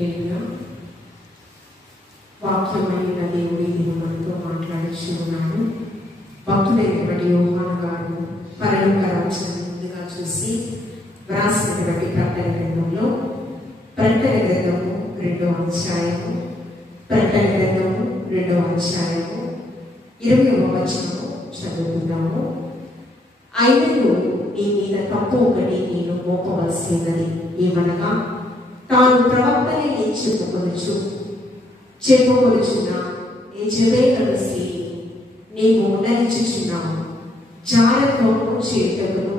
నేను వాక్యమైన దేవుడి మనతో మాట్లాడుచు ఉన్నాడు. భక్తుడైనటువంటి యోహాను గారు పరలోక రాజ్యాన్ని ముందుగా చూసి వ్రాసినటువంటి ప్రకటన గ్రంథంలో ప్రకటన గ్రంథము 2వ అధ్యాయము 20వ వచనము చదువుతున్నాము. అయినను నీ మీద తప్పు ఒకటి నేను మోపవలసి ఉన్నది. ఏమనగా తాను ప్రవక్తని చెప్పుకొనుచున్న యెజబెలు స్త్రీ నీవు ఉండనిచ్చుచున్నావు. జారత్వము చేయుటకును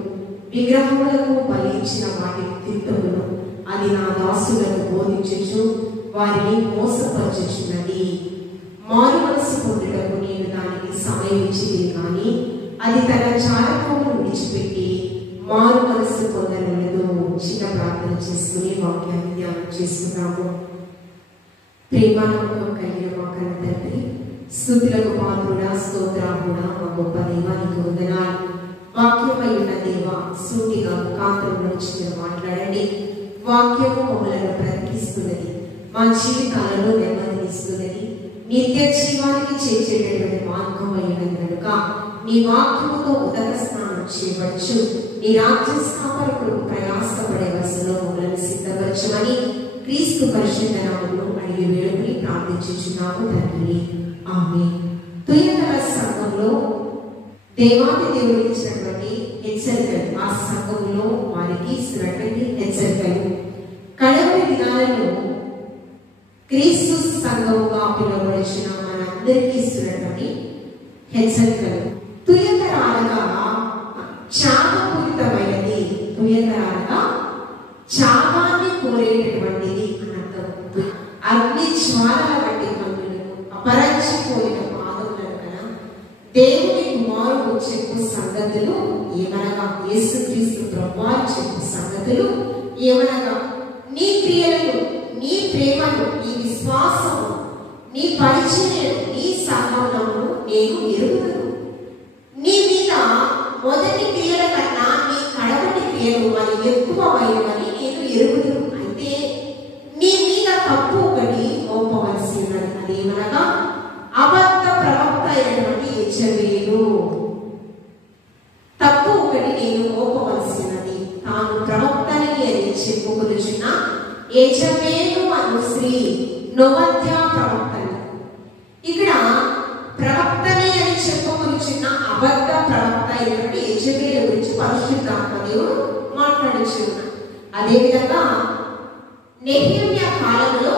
విగ్రహములకు బలించిన వాటిని తింటకును అది నా దాసులకు బోధించుచు వారిని మోసపరచుచున్నది. మారు మనసు పొందుటకు నేను దానికి సమయం ఇచ్చింది, కానీ అది తన జారత్వమును విడిచిపెట్టి మారు మనసు పొందనలేదు. చిన్న ప్రార్థన చేసుకుని వాక్యాన్ని ధ్యానం చేసుకున్నాము. ప్రేమానమ్మకం కలిగిన మా కన్న తండ్రి, స్తుతులకు పాత్రుడా, స్తోత్రాహుడా, మా గొప్ప దేవానికి వందనాలు. వాక్యమై ఉన్న దేవ, సూటిగా ముఖాంతరంలో వచ్చి మాట్లాడండి. వాక్యము మమ్మలను బ్రతికిస్తున్నది, మా జీవితాలలో నెమ్మదినిస్తున్నది, నిత్య జీవానికి చేర్చేటటువంటి మార్గమై ఉన్నది కనుక నీ వాక్యముతో ఉదక స్నానం చేయవచ్చు. నీ రాజ్య స్థాపనకు ప్రయాసపడే వరుసలో మమ్మల్ని సిద్ధపరచమని క్రీస్తు పరిశుద్ధ నామములో అడిగి వేడుకుని ప్రార్థించుచున్నాము తండ్రి, ఆమేన్. తుయతల సంఘంలో దేవాది దేవుడు ఇచ్చినటువంటి హెచ్చరికలు, ఆ సంఘంలో వారికి ఇస్తున్నటువంటి హెచ్చరికలు, కడవరి దినాలలో క్రీస్తు సంఘముగా పిలువబడిన మనందరికీ ఇస్తున్నటువంటి హెచ్చరికలు. తుయతరాలుగా శాపపూరితమైనది, తుయతరాలుగా శాపాన్ని కోరేటటువంటిది అనంతం. అగ్ని జ్వాలల వంటి కన్నులను, అపరచిపోయిన పాదములను కల దేవుని కుమారుడు చెప్పు సంగతులు ఏమనగా, యేసుక్రీస్తు ప్రభువారు చెప్పు సంగతులు ఏమనగా, నీ క్రియలను, నీ ప్రేమను, నీ విశ్వాసము, నీ పరిచర్యను, నీ సహనమును నేను ఎరుగుదును. నీ మీద మొదటి క్రియల కన్నా నీ కడపటి క్రియలు మరి ఎక్కువమైనవని నేను ఎరుగుదును. అయితే నీ మీద తప్పు ఒకటి మోపవలసి ఉన్నది. అదేమనగా అబద్ధ ప్రవక్త అయినటువంటి యెజబెలు. తప్పు ఒకటి నేను మోపవలసి ఉన్నది. తాను ప్రవక్తని అని చెప్పుకొనుచున్న యెజబెలు అను స్త్రీ నొవద్య ప్రవక్తని. ఇక్కడ ప్రవక్తని అని చెప్పుకొనుచున్న అబద్ధ ప్రవక్త అయినటువంటి యెజబెలు గురించి పరిశుద్ధాత్మ దేవుడు మాట్లాడుచున్నాడు. అదేవిధంగా నెహెమ్యా కాలంలో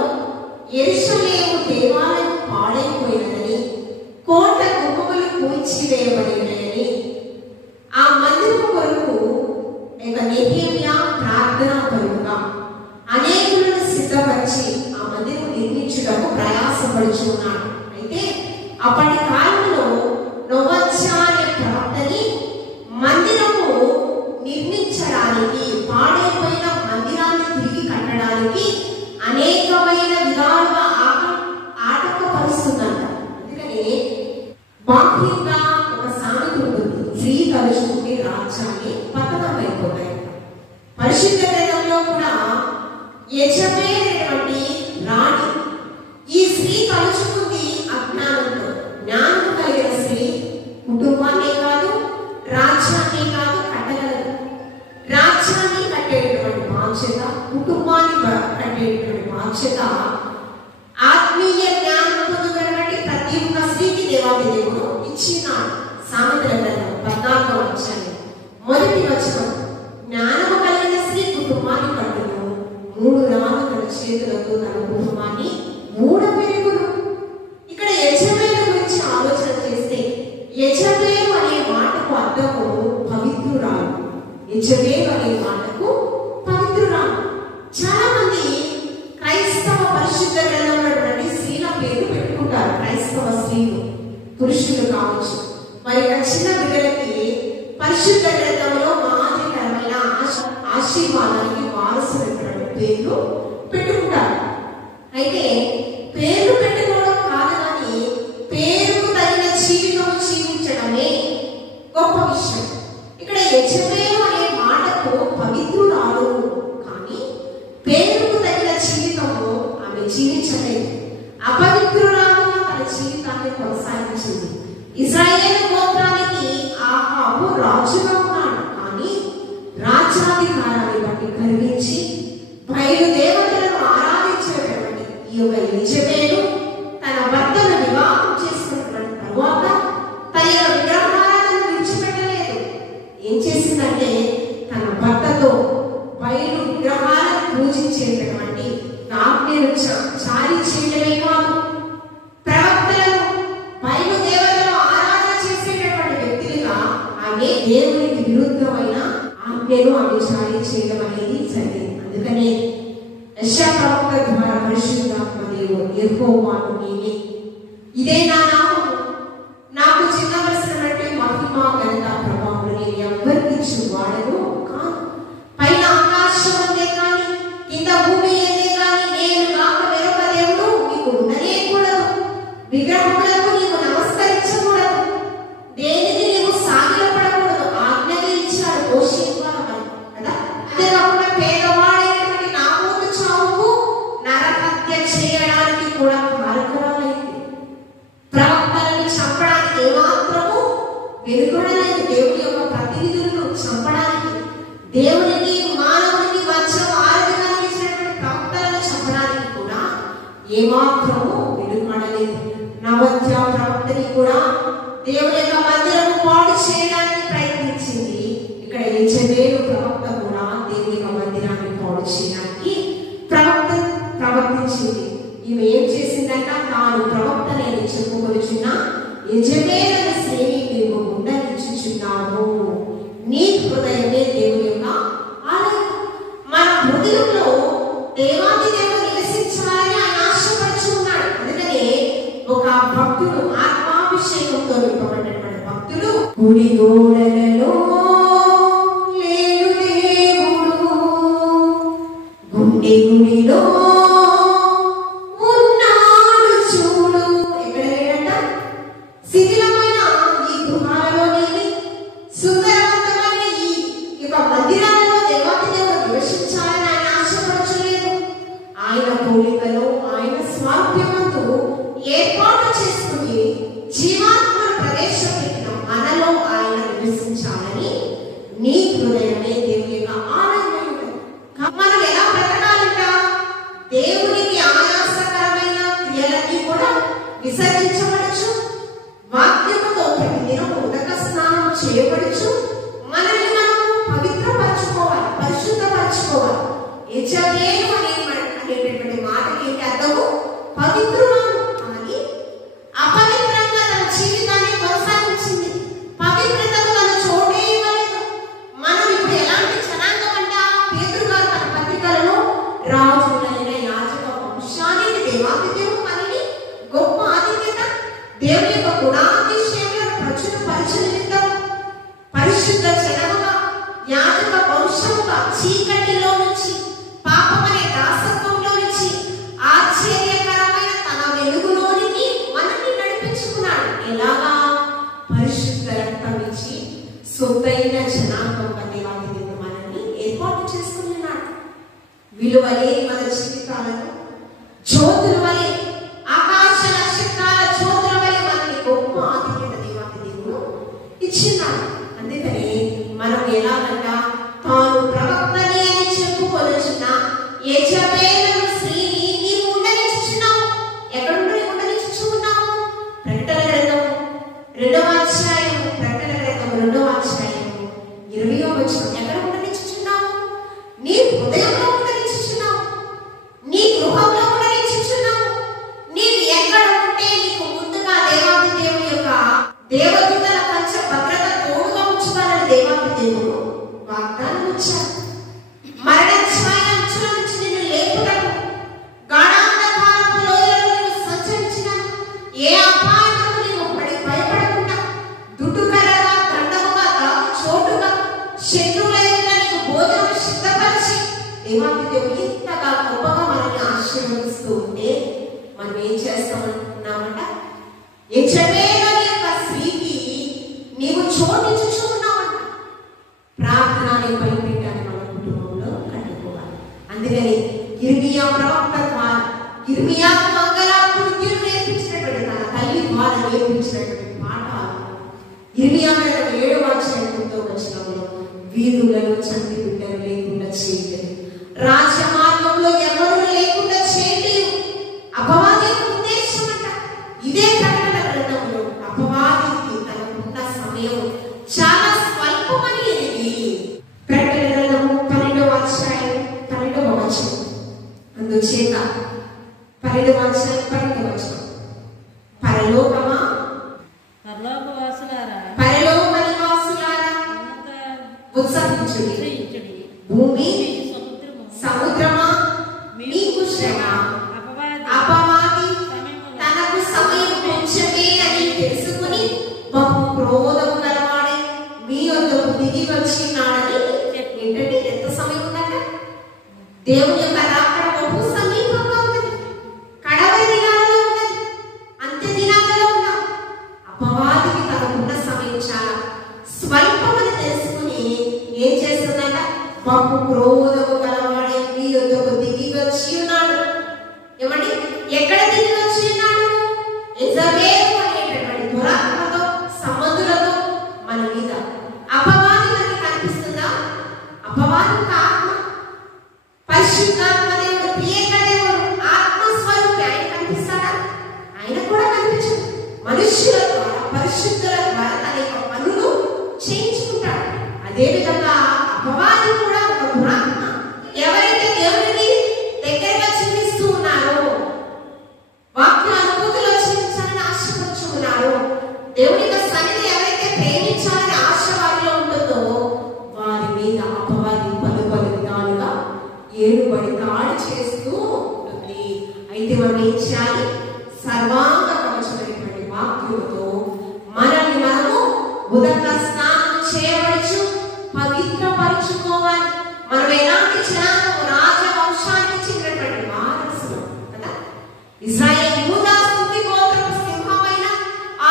యెరూషలేము దేవాలయం పాడైపోయినదని, కోట గుమ్మములు కూల్చివేయబడినని, ఆ మందిరము కొరకు నెహెమ్యా ప్రార్థనా పరుడుగా అనేకులను సిద్ధపరిచి ఆ మందిరం నిర్మించుటకు ప్రయాసపడుచున్నాడు. అయితే అప్పటి కాలంలో నొవద్య అనే ప్రవక్తని మందిరము నిర్మించడానికి, పాడైపోయిన మందిరాన్ని తిరిగి కట్టడానికి అనేకమైన విధాలుగా ఆటంకపరుస్తుందంట. అందుకని బాహ్యంగా ఒక సామెత ఉంటుంది, స్త్రీ తలుచుకుంటే రాజ్యాన్ని పతనమైపోతాయి. పరిశుద్ధ గ్రంథంలో కూడా యెజబెలు రాణి, ఈ స్త్రీ తలుచుకుంది అజ్ఞానంతో. జ్ఞానం కలిగిన స్త్రీ కుటుంబాన్ని కాదు, రాజ్యాన్ని కాదు కట్టగలదు. రాజ్యాన్ని కట్టేటటువంటి బాధ్యత, కుటుంబాన్ని కట్టేటటువంటి బాధ్యత, ఆత్మీయ జ్ఞానం పొందగలటువంటి ప్రతి ఒక్క స్త్రీకి దేవాది దేవుడు ఇచ్చినాడు. సామెతల గ్రంథం 14వ అధ్యాయం 1వ వచనం, జ్ఞానము కలిగిన స్త్రీ కుటుంబాన్ని కట్టును, 3 రాళ్ళు తన చేతులతో తన కుటుంబాన్ని మూడపెరుగును. ఇక్కడ యెజబెలు గురించి ఆలోచన చేస్తే, యెజబెలు అనే మాటకు అర్థము పవిత్రురాలు. యెజబెలు అనే మాటకు పవిత్రురాలు. చాలా మంది క్రైస్తవ పరిశుద్ధ గ్రంథంలో స్త్రీల పేరు పెట్టుకుంటారు. క్రైస్తవ స్త్రీలు, పురుషులు కావచ్చు. మరి చిన్న బిడ్డలకి పరిశుద్ధ గ్రంథంలో మాదిరికరమైన ఆశీర్వాదానికి వారసులైన పేర్లు పెట్టుకుంటారు. అయితే జీవించలేదు. అపవిత్రురాలుగా తన జీవితాన్ని కొనసాగించింది. ఇశ్రాయేలు గోత్రానికి ఆహాబు రాజుగా ఉన్నాడు. కానీ రాజ్యాధికారాన్ని బట్టి గర్వించి బయలుదేవతలను ఆరాధించేటటువంటి ఈ యొక్క యెజబెలు తన భర్తను వివాహం చేసుకున్నటువంటి తరువాత తన యొక్క విగ్రహాలను విడిచిపెట్టలేదు. ఏం చేసిందంటే తన భర్తతో బయలు విగ్రహాలను పూజించేటటువంటి ఆజ్ఞను జారీ చేయడమే కాదు, ప్రవక్తలను బయలుదేవతలను ఆరాధన చేసేటటువంటి వ్యక్తులుగా ఆమె దేవునికి విరుద్ధమైన ఆజ్ఞను ఆమె జారీ చేయడం అనేది జరిగింది. అందుకనే యెషయా ప్రవక్త ద్వారా పరిశుద్ధాత్మ దేవుడు యెహోవాను నేనే, ఇదే నా నామము, నాకు చెందవలసినటువంటి మహిమ ఘనత ప్రభావములు నేను ఎవరికి ఇచ్చువాడను కాదు. పైన ఆకాశం ఉందే కానీ కింద భూమి ఏదే కానీ నేను కాక వేరొక దేవుడు నీకు ఉండనే కూడదు. విగ్రహములకు నీవు నమస్కరించకూడదు, దేనికి నీవు సాగిలపడకూడదు. ఆజ్ఞగా ఇచ్చాడు పోషించాలని కదా. అంతేకాకుండా పేదవాడైనటువంటి నామూతు చావుకు నరహత్య చేయడానికి కూడా కారకురాలైంది. ప్రవక్తలను చంపడానికి ఏమాత్రము వెనుకొనలేదు. దేవుని యొక్క ప్రతినిధులను చంపడానికి, దేవునికి మానవునికి మధ్య ఆరాధన చేసినటువంటి ప్రవక్తలను చంపడానికి కూడా ఏమాత్రము వెనుకొనలేదు. నవత్య ప్రవక్తని కూడా దేవుని యొక్క మందిరము పాడు చేయడానికి ప్రయత్నించింది. ఇక్కడ యెజబెలు ప్రవక్త కూడా దేవుని యొక్క మందిరాన్ని పాడు చేయడానికి ప్రవర్తించింది. ఈమె ఏం చేసిందంట, తాను ప్రవక్తనని చెప్పుకొనుచున్న యెజబెలు స్త్రీని నీవు ఉండనిచ్చుచున్నావు. నీ హృదయమే దేవుని యొక్క ఆలయం. మన హృదయంలో దేవాది దేవుడు నివసించాలని ఆయన ఆశపడుచు ఉన్నాడు. అందుకనే ఒక భక్తుడు ఆత్మాభిషేకంతో నింపబడినటువంటి భక్తుడు గుడి గోడలలో లేడు దేవుడు, గుండె గుడిలో ఉన్నాడు చూడు. ఎక్కడ లేడంట? శిథిలమైన ఈ గృహాలలోనేమి, సుందరవంతమైన ఈ యొక్క మందిరాలలో దేవాది దేవుడు నివసించాలని ఆయన ఆశపడలేదు. ఆయన పోలికలో ఆయన స్వార్థ్యమంతో ఏర్పాటు చేసుకుని జీవాత్మను ప్రవేశపెట్టిన మనలో ఆయన నివసించాలని నీ హృదయమే దేవుని యొక్క ఆనందం. మనం ఎలా బ్రతకాలంట? దేవునికి ఆయాసకరమైన క్రియలన్నీ కూడా విసర్జించబడచ్చు. వాక్యముతో ప్రతిదినం ఉదక స్నానం చేయబడచ్చు. మనల్ని మనం పవిత్రపరచుకోవాలి, పరిశుద్ధపరచుకోవాలి. యెజబెలు అనేటటువంటి మాటకి ఏంటి అర్థము? పవిత్రురాలు. అని అపవిత్రంగా తన జీవితాన్ని కొనసాగించింది. పవిత్రతకు తన చోటే ఇవ్వలేదు. మనం ఇప్పుడు ఎలాంటి జనాంగం అంట? పేతురు గారు తన పత్రికలలో రాజులైన యాజక వంశానికి దేవాది దేవుడు మనని గొప్ప ఆధిక్యత, దేవుని యొక్క గుణాతిశయములను ప్రచురపరచు నిమిత్తం పరిశుద్ధ జనముగా యాజక వంశముగా చీకటిలో నుంచి, పాపమనే దాసత్వంలో నుంచి ఆశ్చర్యకరమైన తన వెలుగులోనికి మనల్ని నడిపించుకున్నాడు. ఎలాగా? పరిశుద్ధ రక్తం ఇచ్చి సొంతైన జనాంగం వల్లే వాటిని మనల్ని ఏర్పాటు చేసుకున్నాడు. విలువలే మన జీవితాలను జ్యోతుల వలె, ఆకాశ నక్షత్రాల జ్యోతుల వలె మనల్ని గొప్ప ఆధిక్యత దేవాది దేవుడు ఇచ్చిన్నాడు. అందుకని మనం ఎలాగంట, తాను ప్రవక్తని అని చెప్పుకొనుచున్న యెజబెలు స్త్రీని నీవు ఉండనిచ్చుచున్నావు. ఎక్కడ ఉండనిచ్చుచున్నావు? ప్రకటన గ్రంథం 2వ అధ్యాయం, ప్రకటన గ్రంథం 2వ అధ్యాయం 20వ వచనం. ఎక్కడ ఉండనిచ్చుచున్నావు? నీ హృదయంలో ఉండనిచ్చుచున్నావు, నీ గృహంలో ఉండనిచ్చుచున్నావు. నీవు ఎక్కడ ఉంటే నీకు ముందుగా దేవాది దేవుని యొక్క దేవదూతల పంచ భద్రత తోడుగా ఉంచుతానని దేవాది దేవుడు వాగ్దానం ఇచ్చారు. మరణ ఛాయ అంచుల నుంచి నిన్ను లేపుటకు, గాఢాంధకారపు లోయలలో నీవు సంచరించిన ఏ అపాయములకు నీవు భయపడకుండా, దుడ్డుకరగా దండముగా దాగు చోటుగా శత్రువుల ఎదుట నీకు భోజనం సిద్ధపరిచి దేవాది దేవుడు ఇంతగా గొప్పగా మనల్ని ఆశీర్వదిస్తూ ఉంటే మనం ఏం చేస్తామనుకున్నామంట? యెజబెలు యొక్క స్త్రీకి నీవు చోటించుచూ ఉన్నావంట. ప్రార్థనని బలిపీఠాన్ని మన కుటుంబంలో కట్టుకోవాలి. అందుకని ఇర్మియా ప్రవక్త ద్వారా ఇర్మియా మంగళాకృత్యం నేర్పించినటువంటి తన తల్లి ద్వారా నేర్పించినటువంటి పాఠాలు ఇర్మియా 7వ అధ్యాయం 9వ వచనంలో వీధులలో చంటి బిడ్డలు లేకుండా చేయలేదు, రాజమార్గంలో ఎవరు లేకుండా చేయలేదు. అపవాది ఉద్దేశం అంట. ఇదే ప్రకటన గ్రంథంలో అపవాదికి తనకున్న సమయం చాలా స్వల్పమనేది. ప్రకటన గ్రంథము 12వ అధ్యాయం 12వ వచనం. అందుచేత 12వ అధ్యాయం 12వ వచనం, పరలోకమా పరలోక నివాసులారా ఉత్సహించుడి, భూమి సముద్రమా మీకు శ్రమ, అపవాది తనకు సమయం కొంచెమే అని తెలుసుకుని బహు క్రోధము గలవాడే మీ వద్దకు దిగి వచ్చినాడని. ఏంటంటే ఎంత సమయం ఉందంట? దేవుని యొక్క రాకడ బహు సమీపంగా ఉన్నది, కడవరి దినాలలో ఉన్నది, అంత్య దినాలలో ఉన్నాం. అపవాదికి తనకున్న సమయం చాలా స్వల్పమని తెలుసుకుని ఏం చేస్తుందంట? బహు క్రోధము గలవాడే మీ వద్దకు దిగి వచ్చి ఉన్నాడు. ఏమండి, ఎక్కడ దిగి వచ్చి ఉన్నాడు? యెజబెలు అనేటటువంటి దురాత్మతో సంబంధులతో మన మీద. అపవాది మనకి కనిపిస్తుందా? అపవాది ఒక ఆత్మ, పరిశుద్ధాత్మ దేవుడు, ప్రియేక దేవుడు, ఆత్మస్వరూపి. ఆయన కనిపిస్తాడా? ఆయన కూడా కనిపించదు. మనుష్యుల ద్వారా, పరిశుద్ధుల ద్వారా తన యొక్క పనులు చేయించుకుంటాడు. అదేవిధంగా అపవాది కూడా ఒక దురాత్మ. ఎవరైతే దేవుడిని దగ్గరగా చూపిస్తూ ఉన్నారో, వాక్య అనుభూతిలో చూపించాలని ఆశపడుచున్నారు, దేవుని యొక్క సన్నిధి ఎవరైతే ప్రేమించాలని ఆశ వారిలో ఉంటుందో వారి మీద అపవాది పలు విధాలుగా ఏడుబడి దాడి చేస్తూ ఉంటుంది. అయితే మనం ఏం చేయాలి? సర్వాంగ కవచమైనటువంటి వాక్యముతో మనల్ని మనము ఉదక స్నానం చేయవచ్చు, పవిత్రపరుచుకోవాలి. మనం ఎలాంటి జనాంగము, రాజవంశానికి చెందినటువంటి వారసులు కదా. ఇశ్రాయేలు యూదా స్తుతి గోత్రపు సింహమైన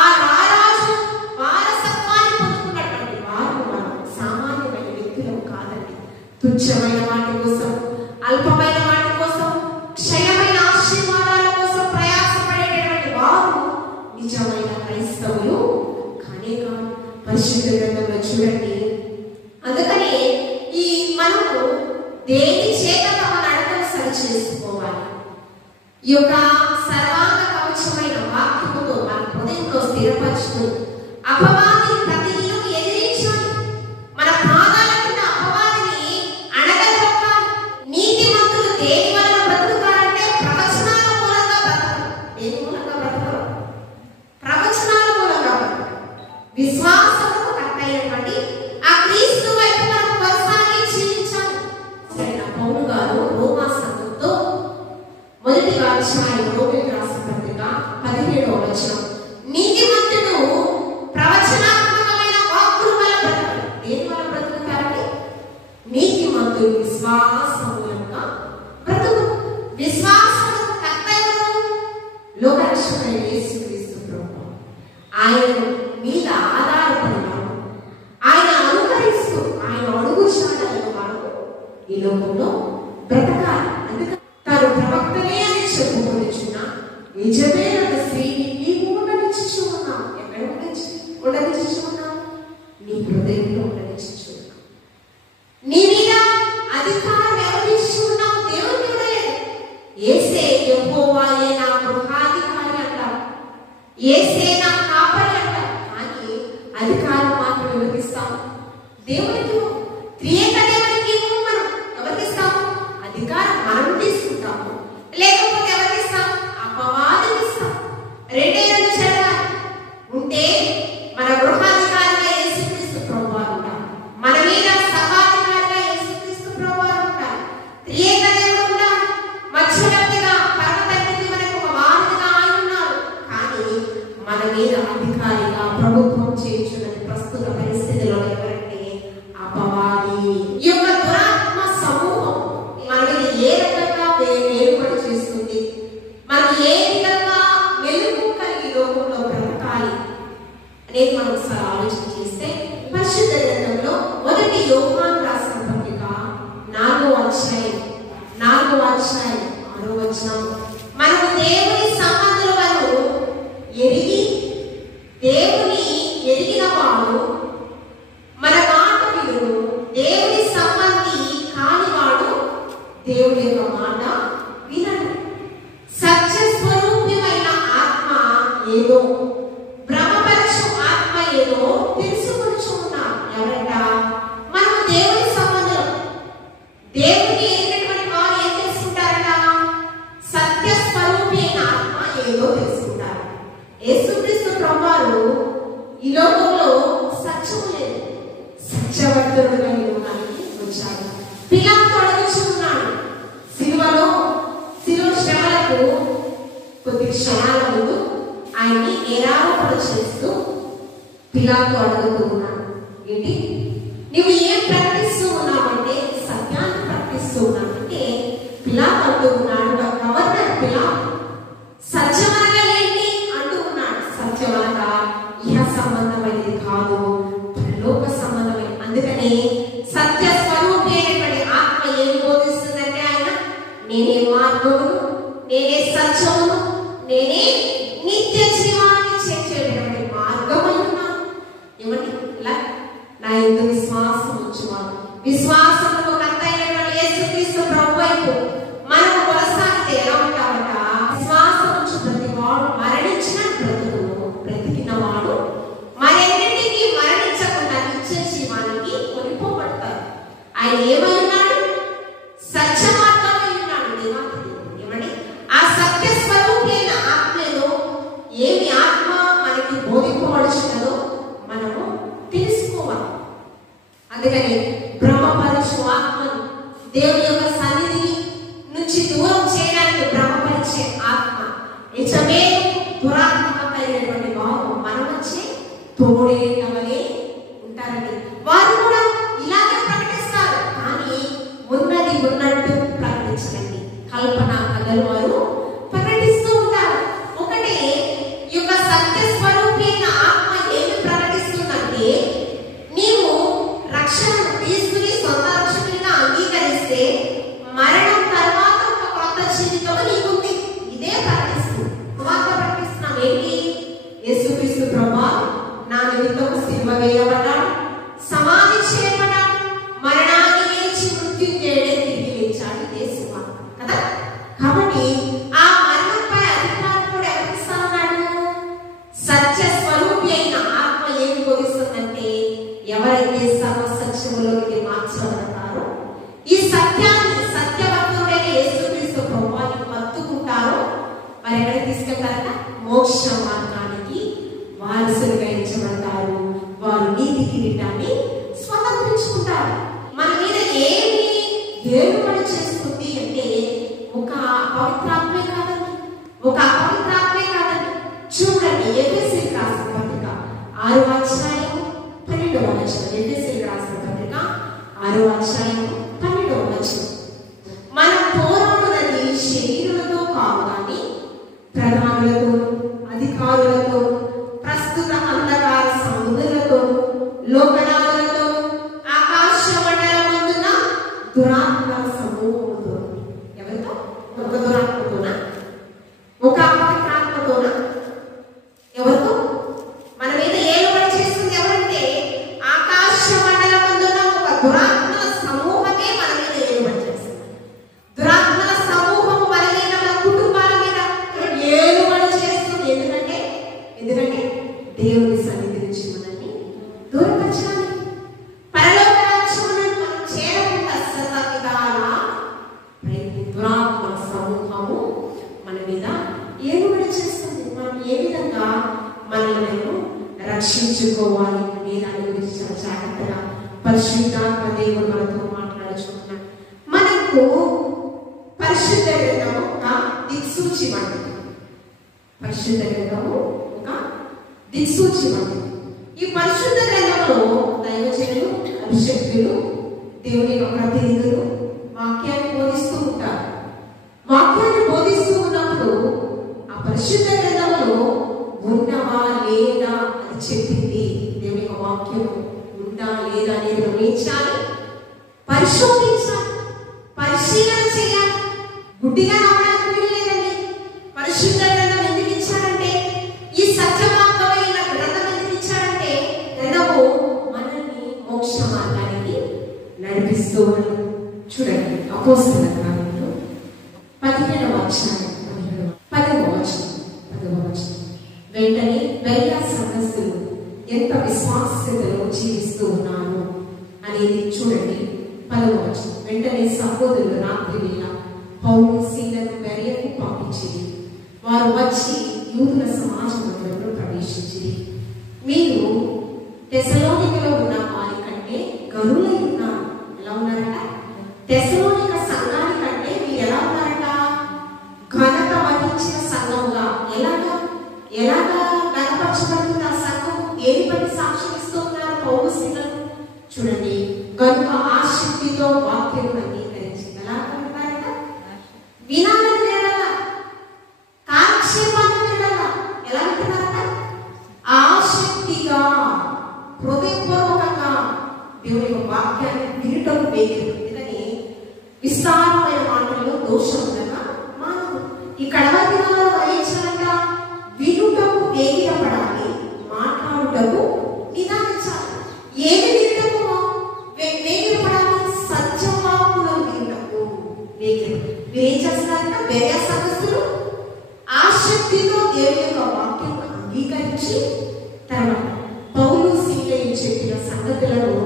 ఆ రారాజు వారసత్వాన్ని పొందుకున్నటువంటి వారు మనం సామాన్యమైన వ్యక్తులం కాదండి. తుచ్చమైన వాటి కోసం, అల్పమైన వాటి కోసం, క్షయమైన ఆశీర్వాదాల కోసం ప్రయాసపడేటటువంటి వారు నిజమైన క్రైస్తవులు కానే కాదు. పరిశుద్ధ గ్రంథంలో చూడండి. అందుకని ఈ మనము దేని చేత తమ నడకను సరి చేసుకోవాలి? ఈ యొక్క సర్వాంగ కవచమైన వాక్యముతో మన హృదయంలో స్థిరపరచుకుని అపవాది ప్రతి ఇల్లు ఎదిరించాలి. మన పాదాల కింద అపవాదిని అణగదొక్కాలి. నీతిమంతులు దేని వలన బ్రతుకుతారంటే ప్రవచనాల మూలంగా బ్రతకరు. దేని మూలంగా బ్రతకరు? ప్రవచనాల మూలంగా బ్రతకరు. విశ్వాసముకు కట్టయినటువంటి ఆ క్రీస్తు వైపు మనం కొనసాగి జీవించాలి. సరైన పౌలు గారు రోమా సంఘంతో 1వ అధ్యాయం రోమీయులకు రాసిన పత్రిక 17వ వచనం, నీతిమంతుడు ప్రవచనాత్మకమైన వాక్కుల వల్ల బ్రతకడు. దేని వల్ల బ్రతుకుతారండి? నీతిమంతుడు విశ్వాసం మూలంగా బ్రతుకు. విశ్వాసముకు కర్తయ్యను లోకరక్షకుడైన యేసుక్రీస్తు ప్రభువు. ఆయన మీద ఆధారపడి మనం, ఆయన అనుకరిస్తూ, ఆయన అడుగు జాడలను మనం ఈ లోకంలో బ్రతకాలి. అందుకని తాను ప్రవక్తనే అని చెప్పుకొనిచున్న యెజబెలు అనే స్త్రీని నీవు ఉండనిచ్చుచు ఉన్నావు. ఎక్కడ ఉండనిచ్చుచు ఉన్నావు? నీ హృదయంలో ఉండనిచ్చుచు ఉన్నావు. నీ మీద అధికారం ఎవరు ఇచ్చి ఉన్నావు? దేవుని లేదు. యేసే యెహోవాయే నా గృహాధికారి అంటారు, యేసే నా కాపరి అంటారు. కానీ అధికారం మాత్రం ఎవరికి ఇస్తాము? దేవునికి. త్రియేక దేవునికి మనం ఎవరికి ఇస్తాము? అధికారం మనం తీసుకుంటాము, లేకపోతే ఎవరికి ఇస్తాము? అపవాదికి ఇస్తాము. రెండే రెండు జరగాలి. ఉంటే మన గృహాధికారిగా యేసుక్రీస్తు ప్రభువారు ఉంటారు, మన మీద సభాధికారిగా యేసుక్రీస్తు ప్రభువారు ఉంటారు. త్రియేక దేవుడు ఉంటారు, మధ్యవర్తిగా పరమతండ్రికి మనకు ఒక వారధిగా ఆయన ఉన్నారు. కానీ మన మీద అధికారిగా ప్రభుత్వం చేయించున్నది ప్రస్తుత పరిస్థితిలో ఎవరంటే అపవాది. ఈ యొక్క దురాత్మ సమూహం మన మీద ఏ రకంగా ఏర్పాటు చేస్తుంది, మనం ఏ విధంగా వెలుగు కలిగి లోకంలో బ్రతకాలి అనేది మనం ఒకసారి ఆలోచన చేస్తే, పరిశుద్ధ గ్రంథంలో 1 యోహాను రాసిన పత్రిక 4వ అధ్యాయం 6వ వచనం, మనం దేవుని సంబంధులను ఎరిగి దేవుని ఎరిగిన వాడు మన మాట వినును. దేవుని సంబంధి కానివాడు దేవుని యొక్క మాట వినడు. సత్య స్వరూపమైన ఆత్మ ఏదో, భ్రమపరచు ఆత్మ ఏదో తెలుసుకొచ్చుకున్నాం. ఎవరంట? మనం దేవుని సంబంధం. దేవుని ఎరిగినటువంటి వారు ఏం తెలుసుకుంటారట? సత్య స్వరూపి అయిన ఆత్మ ఏదో తెలుసుకుంటారు. యేసుక్రీస్తు ప్రభువారు ఈ లోకంలో సత్యము లేదు, సత్యవర్తుడుగా ఉండడానికి వచ్చాడు. పిలాతు అడుగుచున్నాడు. సిలువ శ్రమలకు కొద్ది క్షణాల ముందు ఆయన్ని ఏరాపణ చేస్తూ పిలాతు అడుగుతూ ఉన్నాడు. ఏంటి? నువ్వు ఏం ప్రకటిస్తూ ఉన్నావంటే సత్యాన్ని ప్రకటిస్తూ ఉన్నావంటే పిలాతు అంటూ ఉన్నాడు. గవర్నర్ పిలాతు సత్యమనగా ఏంటి అంటూ ఉన్నాడు. సత్యమనగా ఇహ సంబంధమైనది కాదు, పరలోక సంబంధమైన. అందుకని సత్య స్వరూపి అయినటువంటి ఆత్మ ఏం బోధిస్తుందంటే ఆయన నేనే మార్గమును, నేనే సత్యమును, నేనే నిత్య జీవాన్ని చేసేటటువంటి మార్గమై ఉన్నాను. ఏమండి? ఇలా నా యందు విశ్వాసం ఉంచువాడు, విశ్వాసముకు కర్త అయినటువంటి యేసుక్రీస్తు ప్రభు వైపు మనము కొనసాగితే ఎలా ఉంటామట? విశ్వాసం ఉంచు ప్రతి వాడు మరణించిన బ్రతుకును, బ్రతికిన వాడు మరెన్నిటికీ మరణించకుండా నిత్య జీవానికి కొనిపోబడతారు. ఆయన ఏమై ఉన్నాడు? సత్య మార్గమై ఉన్నాడు. దేవాది ఏమండి? ఆ సత్య స్వరూపి అయిన ఆత్మలో ఏమి ఆత్మ మనకి బోధింపబడుచున్నదో మనము తెలుసుకోవాలి. అందుకని బ్రహ్మపరచు ఆత్మను, దేవుని యొక్క సన్నిధిని నుంచి దూరం చేయడానికి బ్రహ్మపరిచే ఆత్మ, నిజమే దురాత్మ కలిగినటువంటి వారు మన వచ్చే తోడేటవలే ఉంటారండి. వారు కూడా ఇలాగే ప్రకటిస్తారు, కానీ ఉన్నది ఉన్నట్టు ప్రకటించండి. కల్పన కథలు వారు ప్రకటిస్తూ ఉంటారు. ఒకటి ఈ యొక్క సత్య స్వరూపి అయిన ఆత్మ ఏమి ప్రకటిస్తుందంటే, నీవు రక్షణను తీసుకుని సొంత రక్షకునిగా అంగీకరిస్తే మరణం తర్వాత ఒక కొత్త జీవితం నీకుంది. ఇదే ప్రకటిస్తుంది. ప్రకటిస్తున్నాం ఏంటి? యేసుక్రీస్తు ప్రభువు నా నిమిత్తం సిలువ వేయబడ్డాడు, సమాధి చేయబడ్డాడు, మరణాన్ని గెలిచి మృత్యుంజయుడే తిరిగి లేచాడు. యేసు కదా. కాబట్టి ఆ మరణంపై అధికారం కూడా ఎవరికి ఇస్తానన్నాడు? సత్య స్వరూపి అయిన ఆత్మ ఏం బోధిస్తుందంటే, ఎవరైతే సర్వసత్యములోకి మార్చబడతారో, ఈ సత్యాన్ని సత్యవంతుడైన యేసుక్రీస్తు ప్రభువుని పట్టుకుంటారో వారు ఎక్కడికి తీసుకెళ్తారట? మోక్ష మార్గానికి వారసులుగా ఎంచబడతారు. వారు నీతి కిరీటాన్ని స్వతంత్రించుకుంటారు. మన మీద ఏమి ఏలుబడి చేస్తుంది అంటే ఒక పవిత్రాత్మే కాదండి, ఒక అపవిత్రాత్మే కాదండి. చూడండి, ఎఫెసీయులకు రాసిన పత్రిక 6వ అధ్యాయం 12వ వచనం. ఎఫెసీయులకు రాసిన పత్రిక 6వ అధ్యాయం 12వ వచనం. మన పోరాడునది శరీరులతో కాదు కానీ ప్రధానులతో, అధికారులతో, ప్రస్తుత అంధకార సముద్రులతో, లోకనాథులతో, ఆకాశ మండలమందున దురాత్మల సమూహంతో. ఎవరితో? ఒక దురాత్మతోనా? ఒక అపవిత్రాత్మతోనా? ఎవరితో? మన మీద ఏలుబడి చేస్తుంది ఎవరంటే ఆకాశ మండలమందున ఒక దురాత్మల సమూహమే మన మీద ఏలుబడి చేస్తుంది. దురాత్మల సమూహము మన మీద, మన కుటుంబాల మీద ఏలుబడి చేస్తుంది. ఎందుకంటే దేవుని సన్నిధి నుంచి మనల్ని దూరపరచాలి. పరలోక రాజ్యమును మనం చేరకుండా సతవిధాల దురాత్మల సమూహము మన మీద ఏలుబడి చేస్తుంది. మనం ఏ విధంగా మనల్ని రక్షించుకోవాలి అనే దాని గురించి చాలా జాగ్రత్తగా పరిశుద్ధాత్మ దేవుడు మనతో మాట్లాడుచుకున్నాడు. మనకు పరిశుద్ధ గ్రంథము ఒక దిక్సూచి వంటిది. పరిశుద్ధ గ్రంథము ఒక దిక్సూచి వంటిది. ఈ పరిశుద్ధ గ్రంథంలో దైవజనులు, అభిషక్తులు, దేవుని యొక్క ప్రతినిధులు వాక్యాన్ని బోధిస్తూ ఉంటారు. వాక్యాన్ని బోధిస్తూ ఉన్నప్పుడు ఆ పరిశుద్ధ గ్రంథంలో ఉన్నవా లేదా అని చెప్పింది. దేవుని యొక్క వాక్యం ఉందా లేదా అనేది గమనించాలి, పరిశోధించాలి, పరిశీలన చేయాలి. గుడ్డిగా నమ్మడానికి వీలు లేదండి. అధ్యాయం 10వ వచనం. వెంటనే బెరియా సంఘస్థులు ఎంత విశ్వాసతలో జీవిస్తూ ఉన్నారు అనేది చూడండి. 10వ వచనం. వెంటనే సహోదరులు రాత్రి వేళ పౌలు సీలను బెరియకు పంపించింది. వారు వచ్చి యూదుల సమాజ మందిరంలో ప్రవేశించింది. మీరు తెసలోనికలో ఉన్న వారి కంటే గనులై ఉన్నారు. ఎలా ఉన్నారట? తెసలోనిక సంఘాని కంటే మీరు ఎలా ఉన్నారట? ఘనత వహించిన సంఘంగా. ఎలాగా గణపరచబడుతుంది ఆ సంఘం? ఏది బట్టి సాక్ష్యం ఇస్తూ ఉన్నారు పౌలు సీలను? చూడండి. కనుక ఆసక్తితో వాక్యం అంగీకరించి ఎలా ఉంటారట? వినాలని వినాలా, కాలక్షేపాన్ని వినాలా, ఎలా వింటున్నారట? ఆసక్తిగా, హృదయపూర్వకంగా దేవుని యొక్క వాక్యాన్ని వినటం వేరు. ఎందుకని విస్తారమైన మాటల్లో దోషం ఉండగా మానవు. ఈ కడవ దినాల్లో వహించాలంట. వినుటకు వేగిరపడాలి, మాట్లాడుటకు నిదానించాలి. ఏది వినటకు వేగిరపడాలి? సత్యవాక్కులను వినటకు వేగిరపడాలి. ఏం చేస్తున్నారంట? వేరే సదస్సులు ఆసక్తితో దేవుని యొక్క వాక్యం అంగీకరించి తర్వాత పౌలు సీలలు చెప్పిన సంగతులను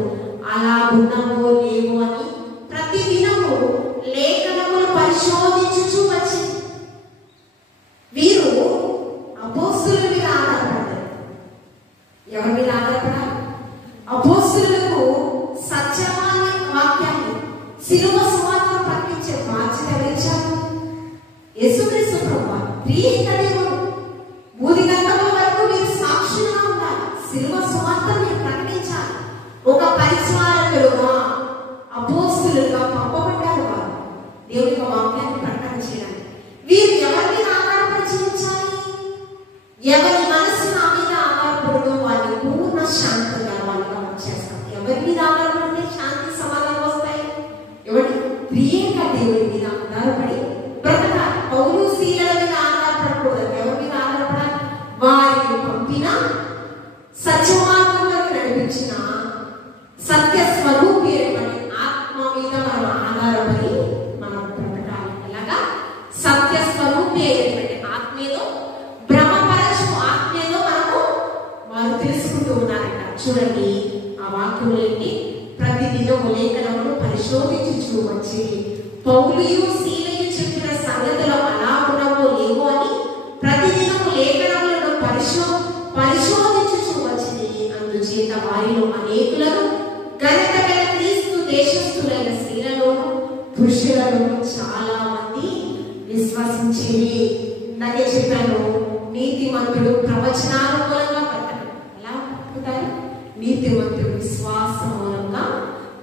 అలా ఉన్నామో లేవో అని ప్రతి దినము లేఖనములు పరిశోధించుచూ వచ్చింది. వీరు అపోస్తుల మీద ఆధారపడ్డారు. ఎవరి మీద ఆధారపడాలి? అపోస్తులకు సత్యమైన వాక్యాన్ని, శిలువ సువార్తను ప్రకటించే బాధ్యత ఎవరిచ్చారు? యేసుక్రీస్తు ప్రభువు. త్రియేక దేవుడు. భూదిగంతముల వరకు మీరు సాక్షులుగా ఉండాలి. శిలువ సువార్తను మీరు ప్రకటించాలి. ఒక పరిచారకులుగా, అపోస్తులుగా పంపబడ్డారు వారు దేవుని యొక్క వాక్యాన్ని ప్రకటన చేయడానికి. వీరు ఎవరి మీద ఆధారపడి జీవించాలి? ఎవరి మనసు నా మీద ఆధారపడదో వారిని పూర్ణ శాంతి గలవాళ్ళుగా చేస్తాం. ఎవరి మీద ఆధారపడితే శాంతి సమాధానం వస్తాయి? ఎవరి? త్రియేక దేవుడి మీద ఆధారపడి బ్రతకాలి. పౌలు సీలల మీద ఆధారపడకూడదు. ఎవరి మీద ఆధారపడాలి? వారిని పంపిన సత్యమార్గంలోకి నడిపించిన సత్య స్వరూపి ఆత్మ మీద మనం ఆధారపడి మనం బ్రతకాలి. ఎలాగా? సత్య స్వరూపి అయినటువంటి ఆత్మీయలో, బ్రహ్మపరచు ఆత్మీయలో మనము వారు తెలుసుకుంటూ ఉన్నారంట. చూడండి ఆ వాక్యంలో ఏంటి? ప్రతి దినము లేఖనమును పరిశోధించుచూ వచ్చి పౌలుయు సీలయు చెప్పిన సంగతులు అలా ఉన్నామో లేవో అని ప్రతి దినము లేఖనములను పరిశోధించుచూ వచ్చింది. అందుచేత వారిలో అనేకులను ఘనత గల క్రీస్తు దేశస్థులైన స్త్రీలలోను పురుషులలోను చాలా మంది విశ్వసించేది. నాకే చెప్పాను, నీతిమంతుడు ప్రవచనాల మూలంగా బ్రతకడు. ఎలా బ్రతుకుతారు? నీతిమంతుడు విశ్వాసం మూలంగా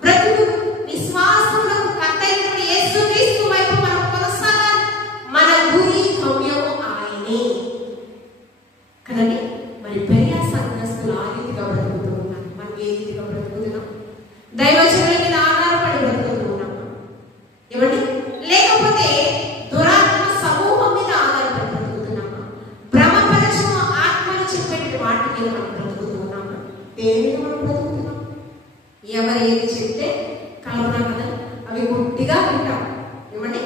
బ్రతుకు. విశ్వాసములకు కర్తైన యేసుక్రీస్తు వైపు మనం కొనసాగాలి. మన గురి గమ్యము ఆయనే కదండి. మరి బెరియా సంఘస్థులు ఆ రీతిగా బ్రతుకుతూ ఉన్నారు. మనం ఏ రీతిగా బ్రతుకుతున్నాం? దైవజనుల మీద ఆధారపడి బ్రతుకుతూ ఉన్నాం. ఏమండి? లేకపోతే దురాత్మ సమూహం మీద ఆధారపడి బ్రతుకుతున్నామా? భ్రమపరచు ఆత్మలు చెప్పేటి వాటి మీద మనం బ్రతుకుతూ ఉన్నామా? దేని మీద మనం బ్రతుకుతున్నాం? ఎవరు ఏది చెప్తే కల్పన కదా అవి గుడ్డిగా వింటాం. ఏమండి?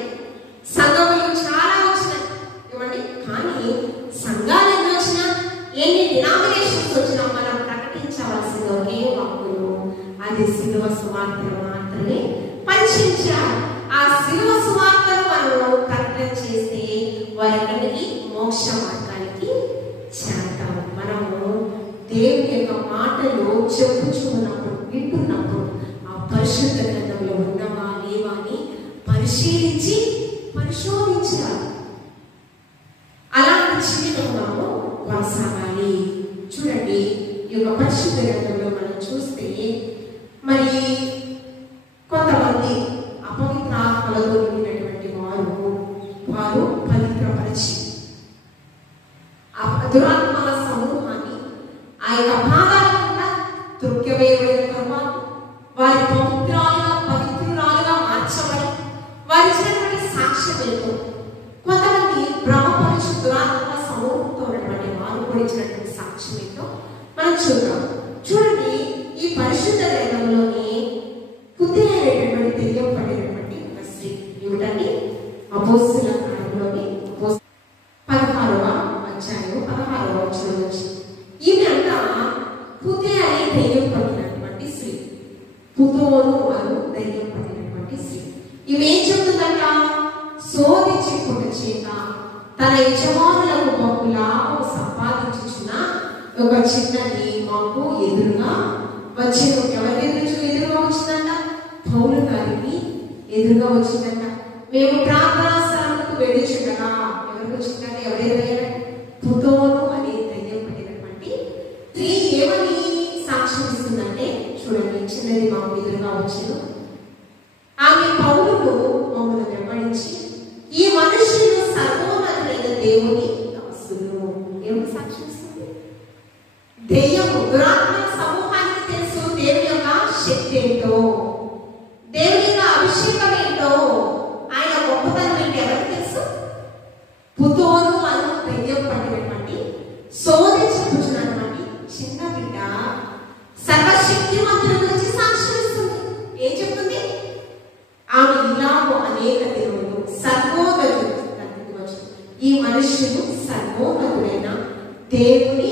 సంఘములు చాలా వచ్చినాయి. ఏమండి? కానీ సంఘాలు ఎన్ని వచ్చినా, ఎన్ని డినామినేషన్స్ వచ్చినా మనం ప్రకటించవలసిన ఒకే వాక్కులు, అది శిలువ సువార్తను మాత్రమే పంచించాలి. ఆ శిలువ సువార్తను మనం ప్రకటన చేస్తే వారికి మోక్ష మార్గానికి చేరతాం. మనము దేవుని యొక్క మాటలు చెప్పుచున్నప్పుడు, వింటున్నప్పుడు ఆ పరిశుద్ధ గ్రంథంలో ఉన్నవా లేవా అని పరిశోధించాలి. అలాంటి జీవితంలో కొనసాగాలి. చూడండి ఈ యొక్క పరిశుద్ధ గ్రంథంలో మనం చూస్తే మరి కొంతమంది అపవిత్ర ఆత్మలతో నిండినటువంటి వారు పవిత్రపరిచి దురాత్మల సమూహాన్ని ఆ యొక్క పాదాలకుండా తృక్యవేయబడిన తర్వాత వారి పవిత్రురాలుగా మార్చబడి వారి ఇచ్చినటువంటి సాక్ష్యం ఏంటో కొంతమంది బ్రహ్మపరుచు దురాత్మల సమూహంతో ఉన్నటువంటి వారు కూడా ఇచ్చినటువంటి సాక్ష్యం ఏంటో మనం చూద్దాం. చూడండి ఈ పరిశుద్ధ గ్రంథంలోని తెలియబడినటువంటి ఒక స్త్రీ ఏమిటండి? అపోస్తలుల కార్యములోని కలిగినటువంటి స్త్రీ. ఈమె ఏం చెప్తుందంట? సోది చెప్పుట చేత తన యజమానులకు బహు లాభం సంపాదించుచున్న ఒక చిన్నది మాకు ఎదురుగా వచ్చేది. ఎవరి ఎదురుగా వచ్చిందంట? పౌలు గారికి ఎదురుగా వచ్చిందంట. మేము ప్రార్థనా స్థలములకు వెళ్ళుచుండగా ఎవరికి వచ్చిందంటే ఎవరెవరయ్యారు? పుతోను అనే దయ్యం పట్టినటువంటి స్త్రీ ఏమని సాక్ష్యం ఇస్తుందంటే, చూడండి, చిన్నది మాకు ఎదురుగా వచ్చేది. ఆమె పౌలును మమ్మల్ని వెంబడించి ఈ మనుషులు సర్వోన్నతులైన దేవుని దాసులు. ఏమని సాక్ష్యం ఇస్తుంది? దెయ్యము, దురాత్మ సమూహానికి తెలుసు దేవుని యొక్క శక్తి ఏంటో, దేవుని యొక్క అభిషేకం ఏంటో, ఆయన గొప్పతనం ఏంటి ఎవరికి తెలుసు? పుతోను అని దెయ్యం పట్టినటువంటి సోది చెప్పుచున్నటువంటి చిన్న బిడ్డ సర్వశక్తిమంతుల గురించి సాక్ష్యం ఇస్తుంది. ఏం చెప్తుంది? ఆమె ఇలాగో అనేక దేవుడు సర్వోన్నతుడు. ఈ మనుష్యుడు సర్వోన్నతుడైన దేవుని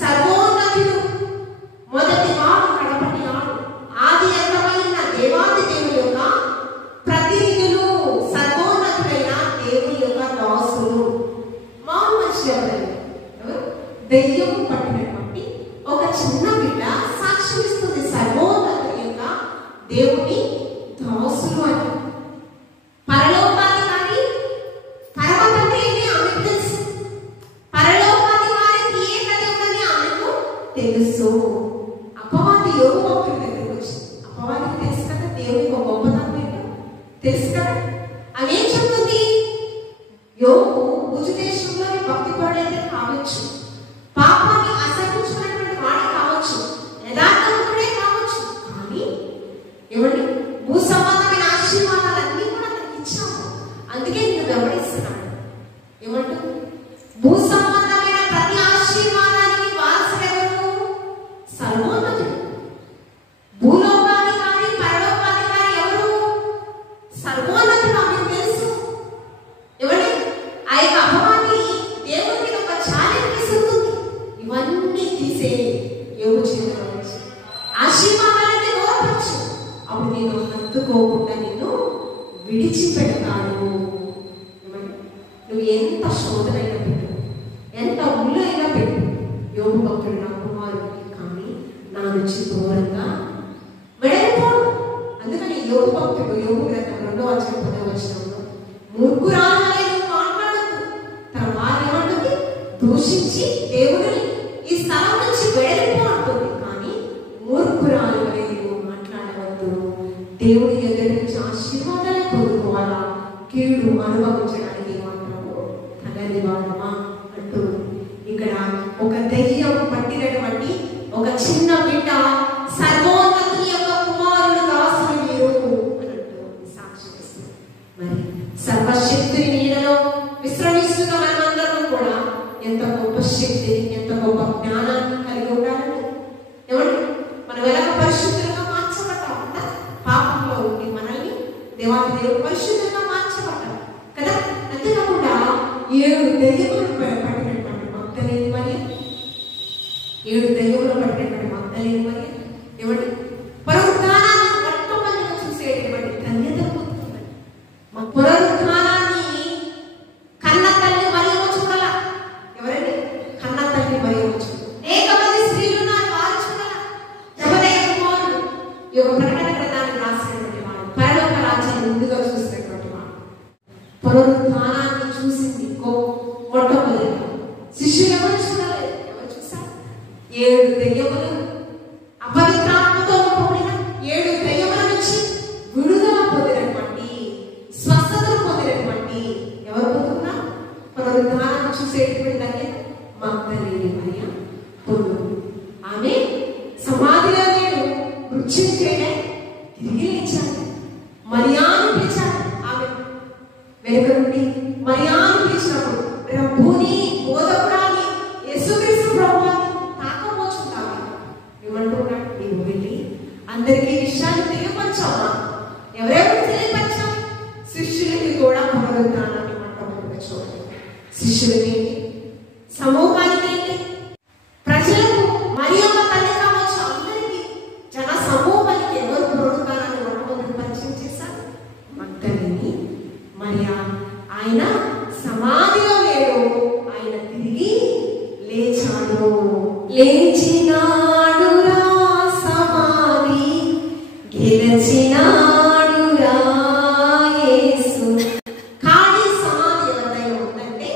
సర్వోన్నతుడు, మొదటి వాడు కడపటి వాడు, ఆది అంతమైన దేవాది దేవుని యొక్క ప్రతినిధులు, సర్వోన్నతుడైన దేవుని యొక్క దాసులు. మామూలు మనిషి ఎవరు? దెయ్యం పట్టినటువంటి ఒక చిన్న బిడ్డ సాక్ష్యం ఇస్తుంది సర్వోన్నతుడి యొక్క దేవుని దాసులు అని. పరలోకాధికారి తర్వాత ఏంటి ఆమెకు తెలుసు. పరలోకాధికారికి ఏ దేవుడని ఆమెకు తెలుసు. అపవాది యోగు భక్తుడి దగ్గరికి వచ్చింది. అపవాదికి తెలుసు కదా దేవుని ఒక గొప్పతనం ఏంటో తెలుసు కదా. అవి ఏం చెప్తుంది? యోగు భుజ దేశంలోని భక్తి పరుడైతే కావచ్చు, పాపాన్ని అసహించుకున్నటువంటి వాడే కావచ్చు, యథార్థవంతుడే కావచ్చు, కానీ ఏమండి భూ సంబంధమైన ఆశీర్వాదాలన్నీ కూడా నాకు ఇచ్చాము, అందుకే నేను గమనిస్తున్నాను. ఏమంటూ భూ సంబంధమైన ప్రతి ఆశీర్వాదానికి వారసుడెవరు? సర్వోన్నతుడు. భూలోకాధికారి పరలోకాధికారి ఎవరు? సర్వోన్నతుడు. ఆమెకు తెలుసు. ఏమండి ఆ యొక్క అపవాది దేవునికి ఒక ఛాలెంజ్ ఇస్తుంది. ఇవన్నీ తీసే యోగు చేతిలో నుంచి ఆశీర్వాదాలన్నీ దూరపరచు, అప్పుడు నేను హత్తుకోకుండా నిన్ను విడిచిపెడతాను. నువ్వు ఎంత శోధనైనా పెట్టు, ఎంత ముళ్ళైనా పెట్టు, యోగు భక్తుడు నా కుమారుడికి కానీ నా నుంచి దూరంగా వెడలిపోడు. అందుకని యోగు భక్తుడు యోగు గ్రంథం 2:10 మూర్ఖురాలనే మాట్లాడుతూ తన భార్య ఏమంటుంది? దూషించి దేవుడిని ఈ స్థలం నుంచి వెడలిపో అంటుంది. కానీ మూర్ఖురాలు అనేది మాట్లాడవద్దు. దేవుడి ఎదురు నుంచి ఆశీర్వాదాన్ని పొందుకోవాలా, కీడు అనుభవించడానికి మాత్రము తగని వాడమా అంటూ ఇక్కడ ఒక దెయ్యం పట్టినటువంటి ఒక చిన్న బిడ్డ సర్వోన్నతుని యొక్క కుమారుడు దాసుడు మీరు అన్నట్టు సాక్ష్యం ఇస్తుంది. మరి సర్వశక్తిని నీడలో విశ్రమిస్తున్న మనమందరం కూడా ఎంత గొప్ప శక్తిని, ఎంత గొప్ప జ్ఞానాన్ని కలిగి ఉండాలండి. ఏమండి మనం ఎలాగ పరిశుద్ధంగా మార్చబడ్డామంట? పాపంలో ఉండి మనల్ని దేవాది దేవుడు పరిశుద్ధంగా మార్చబడ్డాం కదా. అంతేకాకుండా 7 దెయ్యములు పట్టినటువంటి మగ్దలేని మరియ, 7 దెయ్యములు పట్టినటువంటి మగ్దలేని మరియ ఏమండి పునరుద్ధానాన్ని మొట్టమొదటిగా చూసేటువంటి ధన్యత పొందుతుందండి. పునరుద్ధానాన్ని కన్న తల్లి మరియమ్మ చూడాల. ఎవరండి? కన్న తల్లి మరియమ్మ చూడాలి. అనేక మంది స్త్రీలు వారు చూడాల. జబదయ కుమారుడు ఈ యొక్క ప్రకటన గ్రంథాన్ని రాసినటువంటి వాడు, పరలోక రాజ్యాన్ని ముందుగా చూసినటువంటి వాడు, పునరుద్ధానాన్ని చూసింది మొట్టమొదటిగా. శిష్యులు ఎవరు చూడలేదు? ఎవరు చూసారు? 7 దెయ్యములు, అపవిత్రాత్మతో కూడిన 7 దెయ్యముల నుంచి విడుదల పొందినటువంటి, స్వస్థతలు పొందినటువంటి ఎవరు పొందుతున్నారు? పునరుద్ధానాన్ని చూసేటువంటి దాన్ని మగ్దలేని మరియ పొందు. ఆమె సమాధిలో నేను వృక్షించేనే తిరిగి లేచాను. మరియాను పిలిచాను. ఆమె వెనుక నుండి మరియాను పిలిచినప్పుడు ప్రభుని బోధకురాలి యేసుక్రీస్తు ప్రభువుని తాకబోచున్నాను. ఏమంటున్నాడు? నీవు వెళ్ళి అందరికీ విషయాన్ని తెలియపరచావా? ఎవరెవరు తెలియపరచావు? శిష్యులకి కూడా పునరుద్ధానాన్ని మొట్టమొదటిగా చూడండి. శిష్యులకి, సమూహానికి ఏంటి? ప్రజలకు, మరియమ్మ తల్లి కావచ్చు, అందరికీ, జన సమూహానికి ఎవరు పునరుద్ధానాన్ని మొట్టమొదటి పరిచయం చేశారు? లేచినాడురా సమాధి గెలిచినాడురా యేసు. ఖాళీ సమాధి ఎవరైనా ఉందంటే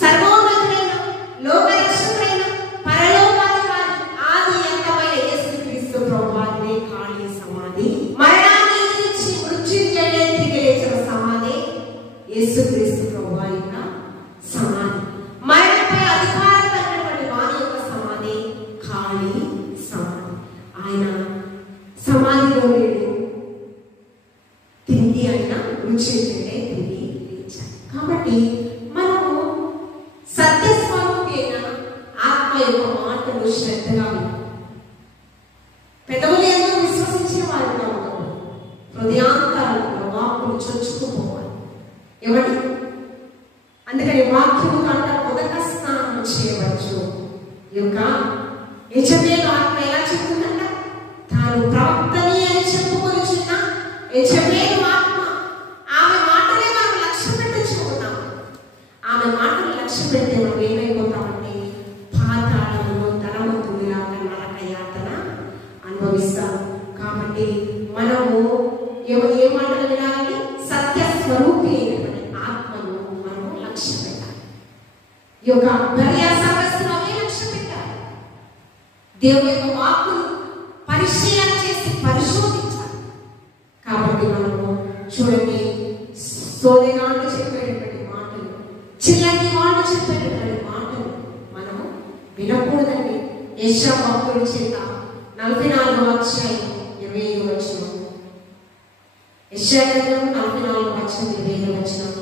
సర్వోన్నతుడైన లోకరక్షకుడైన పరలోకాధికారి ఆది అంతమైన యేసుక్రీస్తు ప్రభువారిదే ఖాళీ సమాధి. మరణాన్ని ఎదిరించి మృత్యుంజయుడై తిరిగి లేచిన సమాధి యేసుక్రీస్తు ప్రభువారి యొక్క సమాధి. మరణంపై అధికారం కలిగినటువంటి వారి యొక్క సమాధి ఖాళీ సమాధి. ఆయన సమాధిలో లేడు, తిరిగి ఆయన మృత్యుంజయుడై తిరిగి లేచాడు. కాబట్టి మనము సత్యస్వరూపి అయిన ఆత్మ యొక్క మాటలు శ్రద్ధగా వినాలి. పెదవులు ఎంతో విశ్వసించిన వారిగా ఉన్నాము, హృదయాంతరాలలో వాక్కులు చొచ్చుకుపోవాలి. ఎవరి అందుకని వాక్యము కంట మొదట స్నానం చేయవచ్చు. ఈ యొక్క యెజబేలు ఆత్మ ఎలా చెప్తుందంట, తాను ప్రవక్తని అని చెప్పుకొనిచున్న యెజబేలు ఆత్మ, ఆమె మాటలే మనం లక్ష్య పెట్టుచున్నాం. ఆమె మాటలు లక్ష్య పెడితే మనం ఏమైపోతామంటే పాతాళంలో ధనవంతుడిలాగా నరక యాతన అనుభవిస్తాం. కాబట్టి మనము ఏ మాటలు వినాలి? సత్య స్వరూపి అయినటువంటి ఆత్మను మనము లక్ష్య పెట్టాలి. ఈ యొక్క బరియా సర్వస్సును అవే లక్ష్య పెట్టాలి. దేవుని యొక్క వాక్కును పరిశీలన చేసి పరిశోధించాలి. కాబట్టి మనము చూడండి, సోదెగాళ్ళు చెప్పేటటువంటి మాటలు, చిల్లంటి వాళ్ళు చెప్పేటటువంటి మాటలు మనము వినకూడదండి. యెషయా భక్తుడి చేత 44వ అధ్యాయం 25వ వచనం, యెషయా గ్రంథం 44వ అధ్యాయం 25వ వచనం,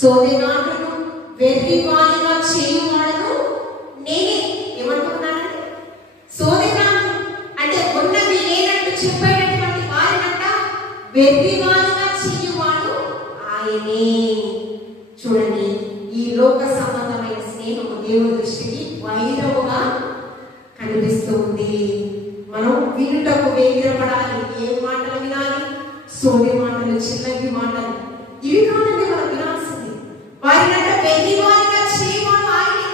సోదెగాళ్ళను వెర్రివానిగా చేయువాడను నేనే. ఏమంటున్నానండి? సోదెగాళ్ళు అంటే ఉన్నది లేనట్టు చెప్పేటటువంటి వారినంట వెర్రివానిగా చేయువాడు ఆయనే. చూడండి, ఈ లోక సంబంధమైన స్నేహం దేవుని దృష్టికి వైరముగా కనిపిస్తూ ఉంది. మనం వినుటకు వేగిరపడాలి. ఏ మాటలు వినాలి? సోది మాటలు, చిల్లంగి మాటలు, ఇవి కాదండి మనం వినాల్సింది. వారినంట వెర్రివానిగా చేయవాడు ఆయనే.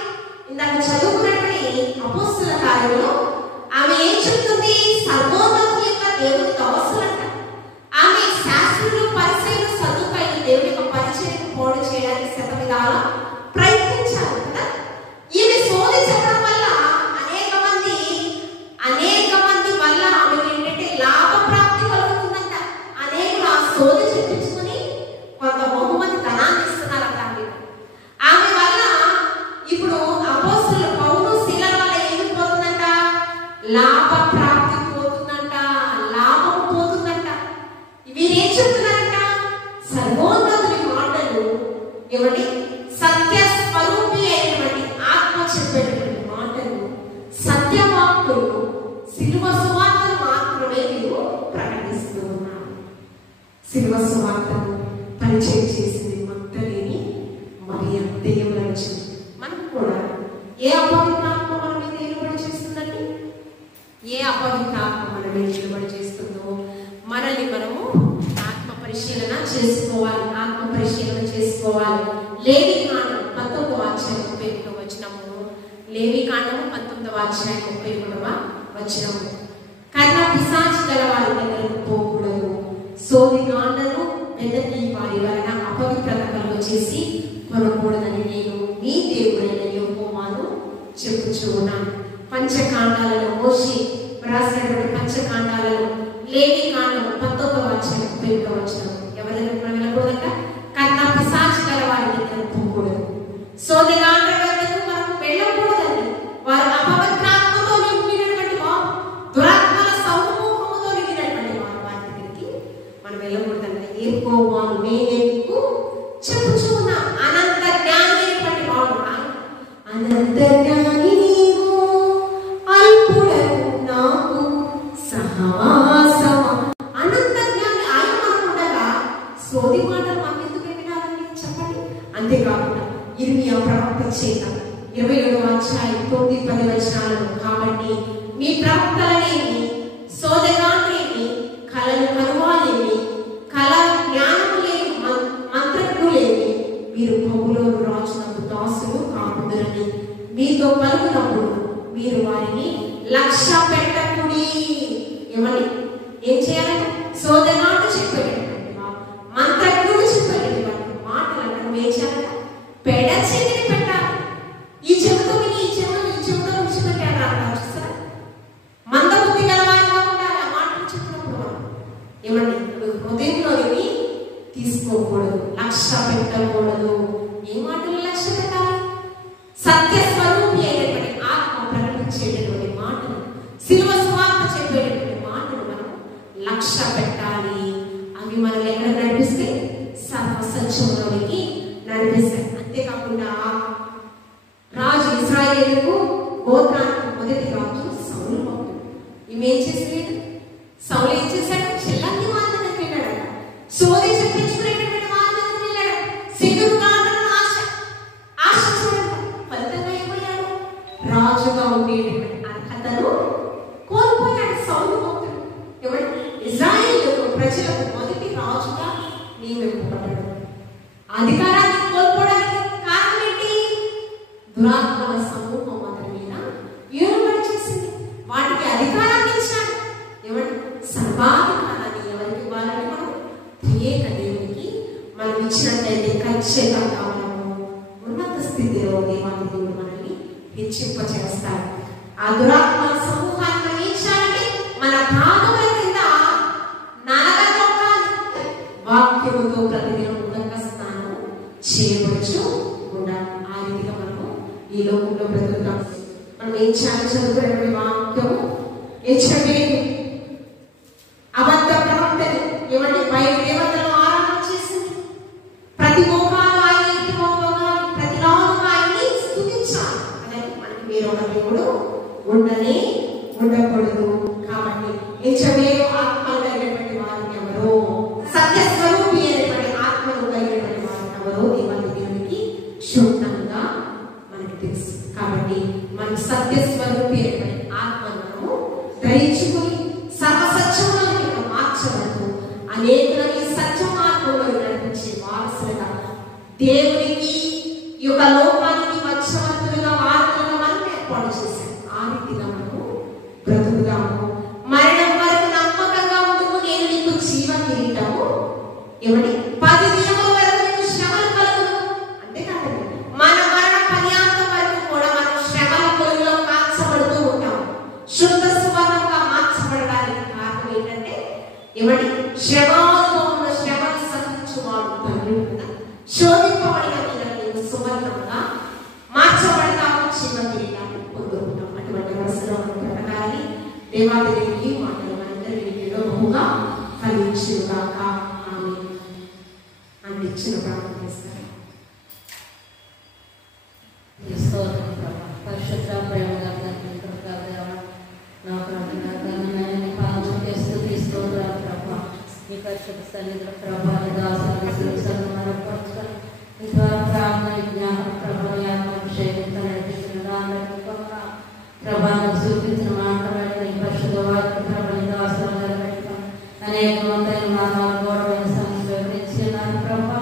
ఇందాక చదువుకున్నటువంటి అపోస్తల కార్యంలో ఆమె ఏం చెప్తుంది? సర్వోన్నతుని యొక్క దేవుని దాసులంట. ఆమె శాస్త్రులు, పరిసయ్యులు, సదుకాయులు దేవుని యొక్క పరిచయం పోడు చేయడానికి శతవిధాల ప్రయత్నించారు కదా. ఈమె సోది చెప్పడం వల్ల అనేక మంది వల్ల ఆమెకి ఏంటంటే లాభ ప్రాప్తి కలుగుతుందంట. అనేకులు ఆ సోది చెప్పించుకుని కొంత బహుమతి ధనాన్ని ఇస్తున్నారంట. ఆమె వల్ల ఇప్పుడు అపోస్తలుల పౌలు శీలల వల్ల ఏమి పోతుందంట? లాభ ప్రాప్తి పోతుందంట, లాభం పోతుందంట. వీరేం చెప్తున్నారంట? సర్వోన్నతుని మాటలు ఏమండి? సత్య స్వరూపి అయినటువంటి ఆత్మ చెప్పేటటువంటి మాటలు, సత్యవాక్కులు, శిలువ సువార్తను మాత్రమే మీరు ప్రకటిస్తూ ఉన్నారు. శిలువ సువార్తను పరిచయం చేసింది మంటలేని మరి దెయ్యం వచ్చింది. మనకు కూడా ఏ అపవిత్ర ఆత్మ మన మీద నిలబడి చేస్తుందండి? ఏ అపవిత్ర ఆత్మ మన మీద నిలబడి చేస్తుందో మనల్ని మనము ఆత్మ పరిశీలన చేసుకోవాలి. ఆత్మ పరిశీలన చేసుకోవాలి. లేవికాండం 19వ అధ్యాయం 31వ వచనము, లేవికాండము 19వ అధ్యాయం 31వ వచనము, కర్ణ పిశాచి గల వారి దగ్గరకు పోకూడదు, సోదిగాండను మెదటి వారి వలన అపవిత్రత కలుగ చేసి కొనకూడదని నేను మీ దేవుడైన యెహోవాను చెప్పుచూ ఉన్నాను. పంచకాండాలలో మోషే రాసినటువంటి పంచకాండాలలో లేవికాండం 19వ అధ్యాయం 31వ వచనం ఎవరి దగ్గరకు మనం వెళ్ళకూడదంట? కర్ణ పిశాచి గల వారి దగ్గరకు పోకూడదు, సోదిగాండ్ర దగ్గరకు మనం వెళ్ళకూడదండి. వారు అపవిత్రాత్మతో నిండినటువంటి వారు, దురాత్మల సమూహముతో నిండినటువంటి వారు, వారి దగ్గరికి మనం వెళ్ళకూడదండి. యెహోవాను నేనే మీకు చెప్పుచూ ఉన్నా. అనంత జ్ఞాని అయినటువంటి వాడు అనంత జ్ఞాని నీవు, అల్పుడను నాకు సహవాసమ. అనంత జ్ఞాని ఆయన మనం ఉండగా సోది మాటలు మనం ఎందుకు వినాలని చెప్పండి. అంతేకాకుండా ఇర్మియా ప్రవక్త చేత 27వ అధ్యాయం 9-10 వచనాలను, కాబట్టి మీ ప్రవక్తలనేమి, సోదగాండ్రేమి, కళలు కనువాలేమి, కళ జ్ఞానము లేని మంత్రజ్ఞులేమి, మీరు బబులోను రాజునకు దాసులు కాకుందరని మీతో పలుకునప్పుడు మీరు వారిని లక్ష్య పెట్టకుడి. ఏమని ఏం చేయాలి? సోదరుడు చెప్పేటటువంటి మంత్రజ్ఞుడు చెప్పేటటువంటి మాటలను నువ్వు ఏం చేయాలి? పెడచెవిని పెట్టాలి. ఈ చెవితో విని ఈ చెవితో విడిచిపెట్టాడు అంటారు చూస్తారా? మందబుద్ధి గలవారిగా ఉండాలి. ఆ మాటలు చెప్పినప్పుడు ఏమండి హృదయంలోని తీసుకోకూడదు, లక్ష్య పెట్టకూడదు. ఏ మాటలు లక్ష్య పెట్టాలి? సత్య స్వరూపి అయినటువంటి ఆత్మ ప్రకటించేటటువంటి మాటలు, శిలువ సువార్త చెప్పేటటువంటి మాటలు మనం లక్ష్య పెట్టాలి. అవి మనల్ని ఎక్కడ నడిపిస్తే? సర్వసత్యంలోనికి నడిపిస్తాయి. అంతేకాకుండా రాజు ఇశ్రాయేలుకు గోత్రానికి మొదటి రాజు సౌలు భక్తుడు. ఈమె ఏం చేసలేదు? సౌలు ఏం చేశాడు? చెల్లంది వాళ్ళ దగ్గరికి వెళ్ళాడు. సోది చెప్పించుకునేటటువంటి వాళ్ళ దగ్గరికి వెళ్ళాడు. సిగ్గురు కావాలని ఆశ చూడండి. ఫలితంగా ఏమయ్యాడు? రాజుగా ఉండేటటువంటి అర్హతను కోల్పోయాడు సౌలు భక్తుడు. ఎవరు? ఇశ్రాయేలు ప్రజలకు మొదటి రాజుగా నియమింపబడ్డాడు. అధికారాన్ని కోల్పోవడానికి కారణం ఏంటి? దురాత్మల సమూహం అతని మీద ఏలుబడి చేసింది. వాటికి అధికారాన్ని ఇచ్చాడు. ఎవరు? సర్వాధికారాన్ని ఎవరికి ఇవ్వాలని? మనం త్రియేక దేవునికి మనం ఇచ్చినట్లయితే ఖచ్చితంగా మనము ఉన్నత స్థితిలో దేవాది దేవుడు మనల్ని హెచ్చింపచేస్తాడు. ఆ దురాత్మల సమూహాన్ని మనం ఏం చేయాలంటే మన భాగముల కింద నలగొట్టాలి. వాక్యముతో ప్రతిదినం ఉదక స్నానం చేయవచ్చు ఉండాలి. ఆ రీతిగా మనము ఈ లోకంలో బ్రతుకుతాం. మనం ఏం చేయాలి? చదువుకునే వాక్యము హెచ్చవేది అబద్ధ ప్రవర్తన. ఏమంటే బయట దేవతలను ఆరాధన చేసింది. ప్రతి మోకాలు ఆయనకి మోకాలు, ప్రతి నాలుగు ఆయన్ని స్తుతించాలి. అదే మనకి వేరొక దేవుడు ఉండకూడదు. కాబట్టి హెచ్చవేది ఆత్మలు కలిగినటువంటి వారు ఎవరో, సత్య స్వరూపి అయినటువంటి ఆత్మలు కలిగినటువంటి వారు ఎవరో దేవాది దేవునికి క్షుణ్ణంగా మనకి తెలుసు. కాబట్టి మనం సత్య స్వరూపి అయినటువంటి ఆత్మను మనము ధరించుకుని సర్వసత్యంలోకి మార్చవద్దు. అనేకులని సత్య మార్గంలో నడిపించే వారసులుగా దేవునికి ఈ యొక్క లోకానికి మధ్యవర్తులుగా వారసులుగా మనం ఏర్పాటు చేశాం. ఆ రీతిగా మనము బ్రతుకుతాము. మరణం వరకు నమ్మకంగా ఉంటూ నేను నీకు జీవ కిరీటము ఏమని 10 దినముల వరకు నీకు శ్రమలు కలుగును. అంతేకాదండి, మన మరణ పర్యాంతం వరకు కూడా మనం శ్రమల పొలిలో మార్చబడుతూ ఉంటాము. శుద్ధ సువర్ణంగా మార్చబడడానికి కారణం ఏంటంటే ఏమని? శ్రమానుభవంలో శ్రమను సహించువాడు ధన్యుడు కదా. శోధింపబడిన నీవు సువర్ణంగా మార్చబడతాము, జీవ కిరీటాన్ని పొందుకుంటాం. అటువంటి మనసులో బ్రతకాలని దేవాది దేవుని మాటలు మనందరి వీటిలో బహుగా ఫలించుగాక. ఆమె అందించిన ప్రార్థన చేస్తారు. పరిశుద్ధ ప్రేమ నా ప్రార్థన తీసుకోరా ప్రభా. మీ పరిశుద్ధ సన్నిధిలో ప్రభా దాసులు ఇంకా ప్రార్థన జ్ఞాపక ప్రభావం నడిపించిన ప్రభావం చూపించిన మాట్లాడిన ఈ పరిశుద్ధ వాక్య ప్రభావం దాసులు అనేక మంది మానవాళ్ళు గోడవైన సమస్య వివరించినారు ప్రభా.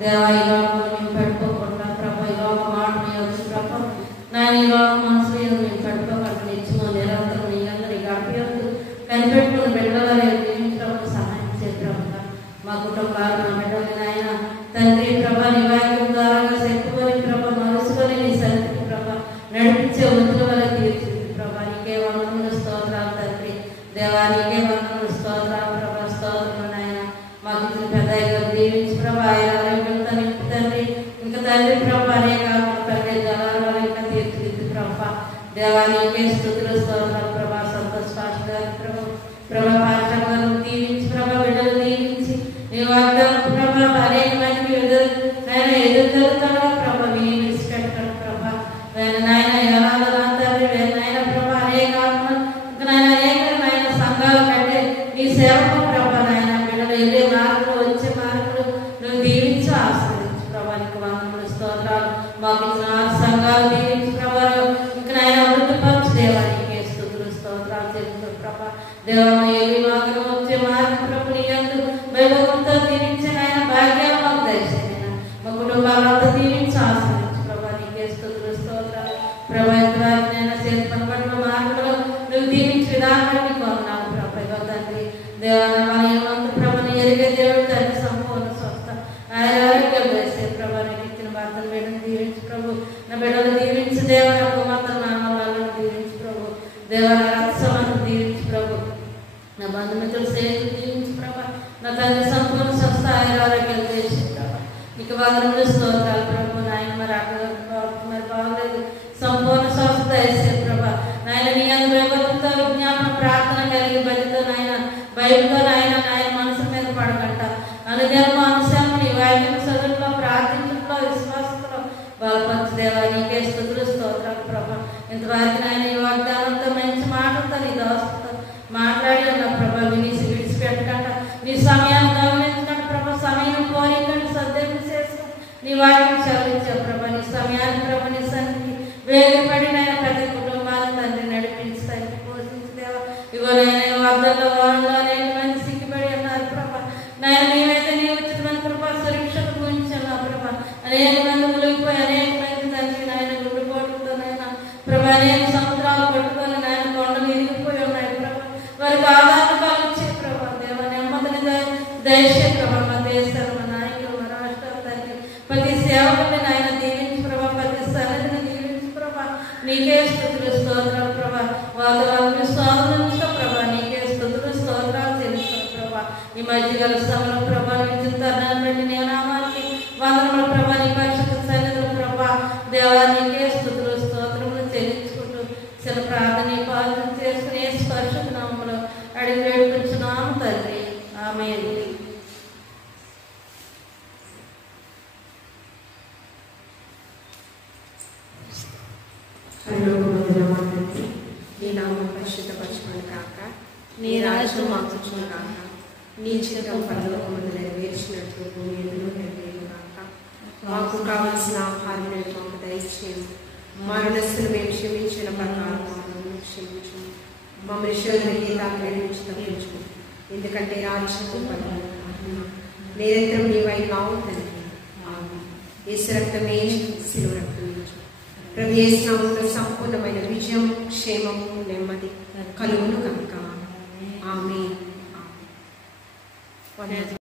దేవ ఈ లోకంలో మేము పెట్టుకోకుండా ప్రభా, ఈ లోక మాట వచ్చి ప్రభా నా ఈ లోక మనసు మేము పెట్టుకోకుండా నిత్యము నిరంతరం నీ అందరి గడిపేందుకు కనిపెట్టుకుని బిడ్డల జీవించడం సహాయం చేయ ప్రభా. మా కుటుంబాలు మా బిడ్డలు నాయన తండ్రి ప్రభా నీ వాక్యం ద్వారా శక్తిని ప్రభా మనసుకొని నీ సన్నిధికి ప్రభా నడిపించే వృద్ధుల వల్ల తీర్చింది ప్రభా. నీకే వందనములు స్తోత్రాలు తండ్రి. దేవా నీకే వందనములు స్తోత్రాలు ప్రభా. స్తోత్రం నాయన మాకు ఇచ్చిన పెద్ద దీవించి ప్రభా ఆరోగ్యంతో నింపు తండ్రి. ఇంకా తండ్రి ప్రభా అనేక తండ్రి జలాల వల్ల ఇంకా తీర్చిదిద్దు ప్రభా. దేవా నీకే స్తుతులు స్తోత్రాలు ప్రభా. సంతోష్ పాస్టర్ గారు ప్రభా పాస్టర్ గారు దీవించి ప్రభా బిడ్డలు దీవించి నీ వాగ్దానం ప్రభా అనేక మందికి ఎదురు జరుగుతాడు ప్రభా. విని విడిచిపెట్టాడు ప్రభా. నాయన ఎలా తండ్రి నాయన ప్రభా అనేక నాయన సంఘాలు కంటే నీ సేవకు ప్రభా నాయన బిడ్డలు వెళ్ళే మార్పులు వచ్చే మార్పులు నువ్వు దీవించి ఆశ్రయించు ప్రభా. నీకు వందనములు స్తోత్రాలు. మాకు ఇచ్చిన సంఘాలు దీవించి ప్రభా. ఇంకా నాయన వృద్ధిపరచు దేవా నీకే స్తుతులు స్తోత్రాలు చెల్లించు ప్రభా. దేవా ఏది మాకు వచ్చే మార్పు ప్రభు నీ యందు వైభవంతో దీవించిన ఆయన భాగ్యం మాకు దయచేయన. మా కుటుంబాలంతా దీవించి ఆశ్రయించు ప్రభా. నీకే స్తుతులు స్తోత్రాలు ప్రభా. చేతి పని ప్రభు. నా బిడ్డలు దీవించి దేవా, నా కుమార్తె నాన్న వాళ్ళని దీవించి ప్రభు. దేవా, నా రక్షలను దీవించి ప్రభు. నా బంధుమిత్రులు స్నేహితులు దీవించి ప్రభా. నా తండ్రి సంపూర్ణ స్వస్థ ఆరోగ్యాలు చేసి ప్రభా. నీకు వందనములు స్తోత్రాలు ప్రభు. నాయన మరి మరి బాగలేదు, సంపూర్ణ స్వస్థ వేసే ప్రభా. నాయన నీ అనుభవంతో విజ్ఞాపన ప్రార్థన కలిగి బలితో నాయన బైబిల్తో నాయన మనసు మీద పడకంట అనుదినము అంశాన్ని నీ వాక్యం చదువులో ప్రార్థించడంలో విశ్వాసంలో బలపరచు దేవా. నీకే స్తుతులు స్తోత్రాలు ప్రభా. ఇంతవరకు నాయన ఈ వాగ్దానంతో మంచి మాటలతో నీ దోస్తుతో మాట్లాడి ఉన్న ప్రభా. విడిచిపెట్టకంట నీ సమయాన్ని గమనించకండి ప్రభా. సమయం కోరికండి సద్దేశం చేసుకుని నీ వాక్యం చదివించా ప్రభా. నీ సమయాన్ని ప్రభా నీ సన్నిధి వేగపడిన ప్రతి కుటుంబాన్ని తండ్రి నడిపించి తండ్రి పోషించి దేవా. ఇగో నేను వార్తల్లో వారంలో అనేక మంది సిగ్గుపడి ఉన్నారు ప్రభా. నేను నీవైతే నీ ఉచితమైన ప్రభా సురక్షత గురించాను ప్రభా. అనేక మంది మునిగిపోయి అనేక మంది తండ్రి నాయన గుండెపోటుతో నాయన ప్రభా అనేక సముద్రాలు పట్టుకొని నాయన కొండలు ఇరిగిపోయి ఉన్నాయి ప్రభా. వారికి ఆధారం కలిగించే ప్రభా. దేవ నెమ్మదిని దయచే ప్రభా. మా దేశాలు మా నాయకులు మా రాష్ట్రాలు తండ్రి ప్రతి సేవకుని నాయన దీవించి ప్రభా. ప్రతి సన్నిధిని దీవించి ప్రభా. నీకే స్తుతులు స్తోత్రాలు ప్రభా. వాతావరణ స్వాతంత్ర ప్రభా. నీకే స్తుతులు స్తోత్రాలు తెలుస్తాను ప్రభా. ఈ మధ్యగల సమయంలో ప్రభా విద్యుత్తాన్ని బట్టి నీ నామానికి వందనముల ప్రభా. నీ పరిశుద్ధ సన్నిధులు ప్రభా. దేవా నీకే స్తుతులు స్తోత్రములు చెల్లించుకుంటూ చిన్న ప్రార్థన పాలన చేసుకుని పరిశుద్ధ నామములో అడిగి వేడుకుంటున్నాము తండ్రి. ఆమేన్. నీ నామం పరిశుద్ధపరచుకుని కాక, నీ రాజ్యం మాకుచును కాక, నీ చిత్తం పరలోకమందు నెరవేర్చినట్లు భూమి యందును నెరవేరును కాక. మాకు కావలసిన ఆహారం మాకు దయచేయము. మా రుణస్తులు మేము క్షమించిన ప్రకారం మమ్మల్ని క్షమించు. మమ్మల్ని శోధనకి తాకి తప్పించు. ఎందుకంటే రాజ్యం నిరంతరం నీ వైపు తండ్రి. యేసు రక్తమే శిలువ రక్తమే ప్రభు యేసు నామములో సంపూర్ణమైన విజయం, క్షేమము, నెమ్మది కలుగును కనుక. ఆమేన్.